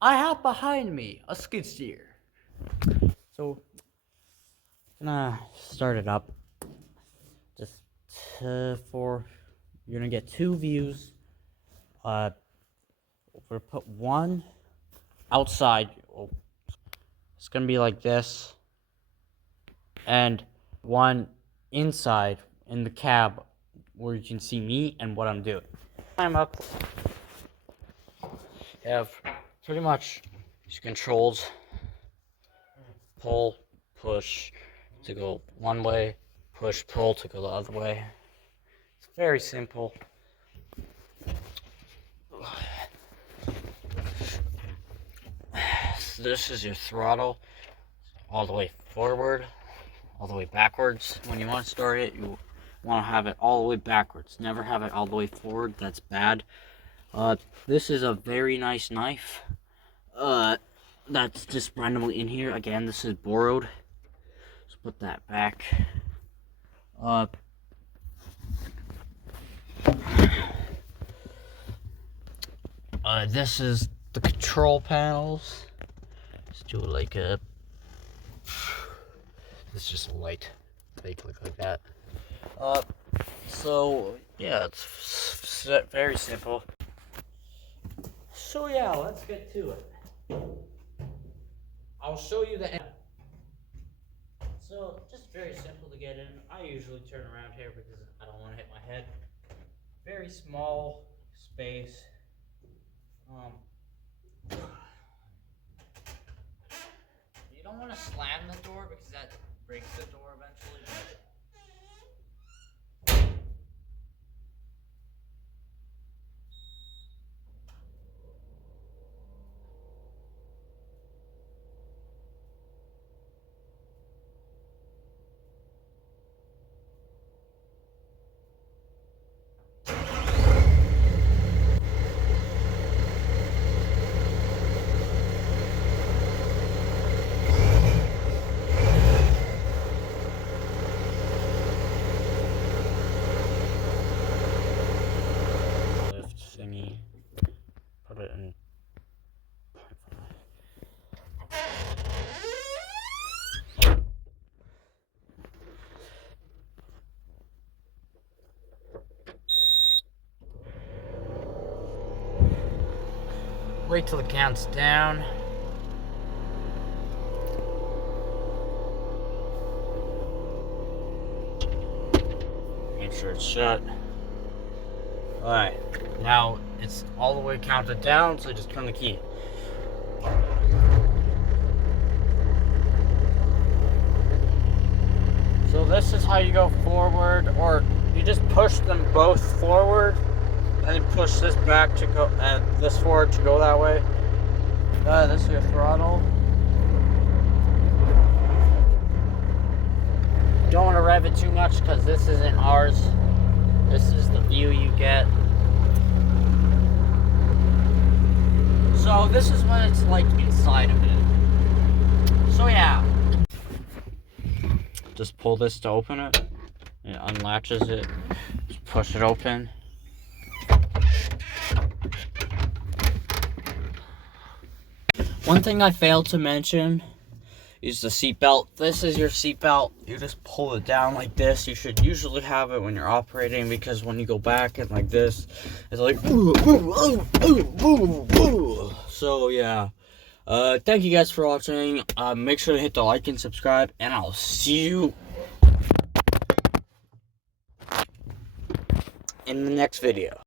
I have behind me a skid steer. So, gonna start it up. Just for you're gonna get 2 views. We're gonna put one outside. Oh, it's gonna be like this, and one inside in the cab where you can see me and what I'm doing. I'm up. You have pretty much these controls: pull, push to go one way, push, pull to go the other way. It's very simple. So this is your throttle, all the way forward, all the way backwards. When you want to start it, you want to have it all the way backwards. Never have it all the way forward. That's bad. This is a very nice knife. That's just randomly in here. Again, this is borrowed. Let's put that back. This is the control panels. Let's do like a. This is just a light. They click like that. So yeah, it's very simple. So yeah, let's get to it. I'll show you the end. So just very simple to get in. I usually turn around here because I don't want to hit my head. Very small space. You don't want to slam the door because that breaks the door eventually. Lift thingy. Put it in. Wait till it counts down. Make sure it's shut. Alright, now it's all the way counted down, so just turn the key. So this is how you go forward, or you just push them both forward, and then push this back to go, and this forward to go that way. This is your throttle. Don't want to rev it too much because this isn't ours. This is the view you get. So this is what it's like inside of it. So yeah. Just pull this to open it. It unlatches it. Just push it open. One thing I failed to mention is the seatbelt. This is your seatbelt. You just pull it down like this. You should usually have it when you're operating, because when you go back and like this, it's like ooh, ooh, ooh, ooh, ooh. So yeah. Thank you guys for watching. Make sure to hit the like and subscribe, and I'll see you in the next video.